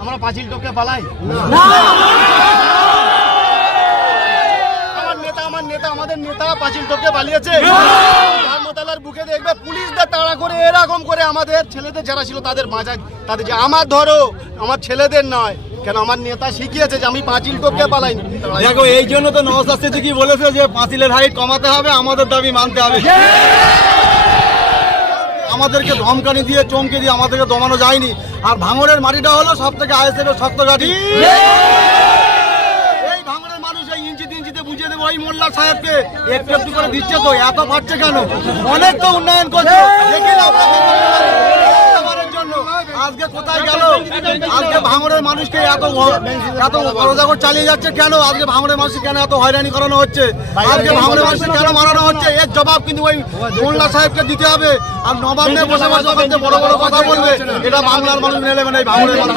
আমরা পাঁচিল টপকে পালাই? আমাদের নেতা পাঁচিল টপকে পালিয়েছে। ধর্মতলার বুকে দেখবে পুলিশদের তাড়া করে এরকম করে আমাদের ছেলেদের যারা ছিল তাদের বাঁচা, তাদের যে আমার ধরো আমার ছেলেদের নয় কেন, আমার নেতা শিখিয়েছে যে আমি পাঁচিল টপকে পালাইনি। দেখো এই জন্য তো নওশাদ সিদ্দিকী বলেছে যে পাঁচিলের হাইট কমাতে হবে, আমাদের দাবি মানতে হবে। আমাদেরকে ধমকানি দিয়ে চমকে দিয়ে আমাদেরকে দমানো যায়নি। আর ভাঙড়ের মাটিটা হলো সব থেকে আইএসএফ এর শক্ত ঘাঁটি। এই ভাঙড়ের মানুষ এই ইঞ্চিতে ইঞ্চিতে বুঝিয়ে দেবো। ওই মোল্লা সাহেবকে একটু একটু করে দিচ্ছে তো, এত পাচ্ছে কেন? অনেক তো উন্নয়ন করছে, দেখি না আজকে কোথায় গেল? আজকে ভাঙড়ের মানুষকে এত অরাজক চালিয়ে যাচ্ছে কেন? আজকে ভাঙড়ের মানুষকে কেন এত হয়রানি করানো হচ্ছে? আজকে ভাঙড়ের মানুষকে কেন মারানো হচ্ছে? এর জবাব কিন্তু ওই মোল্লা সাহেবকে দিতে হবে। আর নবান্নে বসে বসে বড় বড় কথা বলবে, এটা বাংলার মানুষ মেনে নেবে না, এই ভাঙড়ের মানুষ।